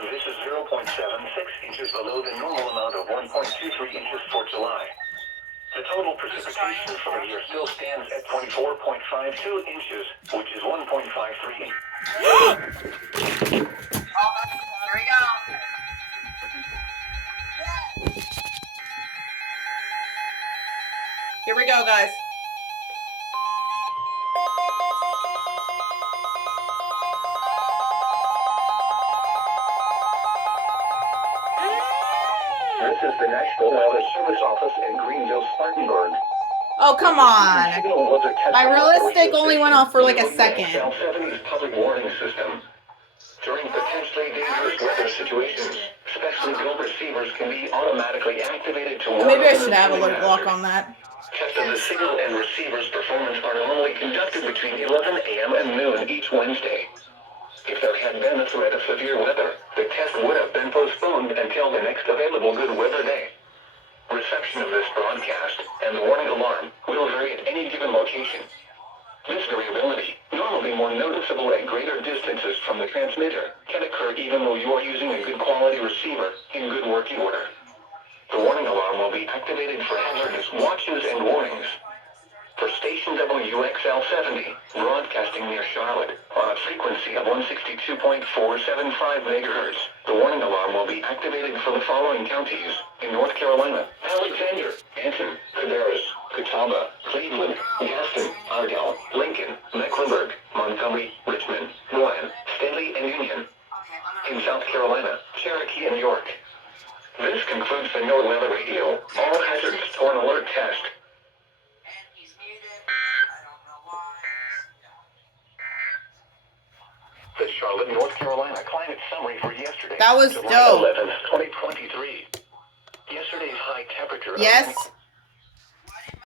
This is 0.76 inches below the normal amount of 1.23 inches for July. The total precipitation for the year still stands at 24.52 inches, which is 1.53. Here we go. Here we go, guys. This is the National Weather Service Office in Greenville, Spartanburg. Oh, come on. Signal was a test My realistic only went off for like a of the second. EAS public warning system. During potentially dangerous weather situations, specially built receivers can be automatically activated to warn. Maybe I should have alert block on that. Tests of the signal and receiver's performance are normally conducted between 11 a.m. and noon each Wednesday. If there had been a threat of severe weather, the test would have been postponed until the next available good weather day. Reception of this broadcast and the warning alarm will vary at any given location. This variability, normally more noticeable at greater distances from the transmitter, can occur even though you are using a good quality receiver in good working order. The warning alarm will be activated for hazardous watches and warnings. For station WXL70, broadcasting near Charlotte, on a frequency of 162.475 MHz, the warning alarm will be activated for the following counties in North Carolina: Alexander, Anson, Cabarrus, Catawba, Cleveland, Gaston, Ardell, Lincoln, Mecklenburg, Montgomery, Richmond, Rowan, Stanley, and Union. In South Carolina, Cherokee, and York. This concludes the NOAA Weather Radio All Hazards Torn Alert Test. The Charlotte, North Carolina climate summary for yesterday. That was July dope. 11th, 2023. Yesterday's high temperature. Yes.